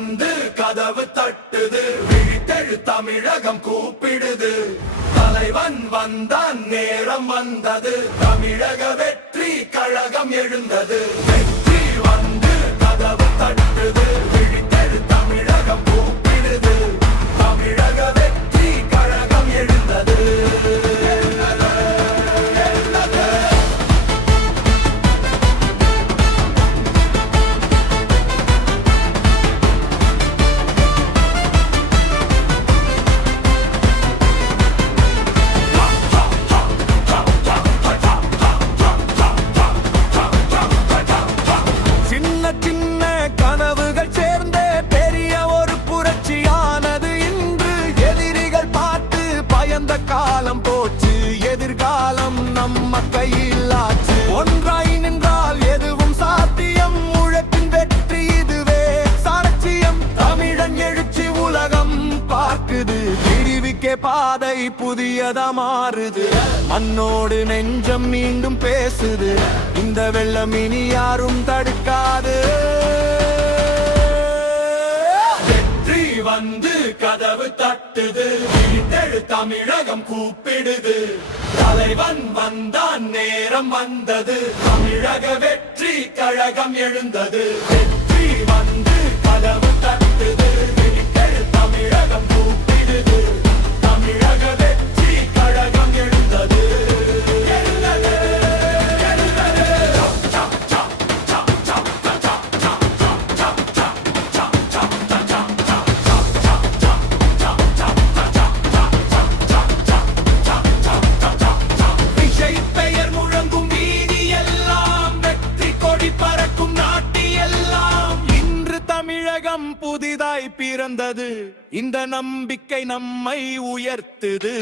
வந்து கதவு தட்டுது, விழித்தெழு தமிழகம் கூப்பிடுது. தலைவன் வந்தான், நேரம் வந்தது, தமிழக வெற்றி கழகம் எழுந்தது. வெற்றி வந்து கதவு தட்டுது, விழித்தெழு தமிழகம் கூப்பிடுது, தமிழக வெற்றி கழகம் எழுந்தது. காலம் போச்சு, எதிர்காலம் நம்ம கையில் ஆச்சு. ஒன்றாய் நின்றால் எதுவும் சாத்தியம், உழைப்பின் வெற்றி இதுவே சாட்சியம். தமிழன் எழுச்சி உலகம் பார்க்குது, விடிவுக்கே பாதை புதியதா மாறுது. மண்ணோடு நெஞ்சம் மீண்டும் பேசுது, இந்த வெள்ளம் இனி யாரும் தடுக்காது. வெற்றி வந்து கதவு தட்டுது, விழித்தெழு தமிழகம் கூப்பிடுது. தலைவன் வந்தான், நேரம் வந்தது, தமிழக வெற்றி கழகம் எழுந்தது. வெற்றி வந்து கதவு தட்டுது, விழித்தெழு தமிழகம் கூப்பிடுது, தமிழக வெற்றி கழகம் எழுந்தது. புதிதாய் பிறந்தது, இந்த நம்பிக்கை நம்மை உயர்த்துது.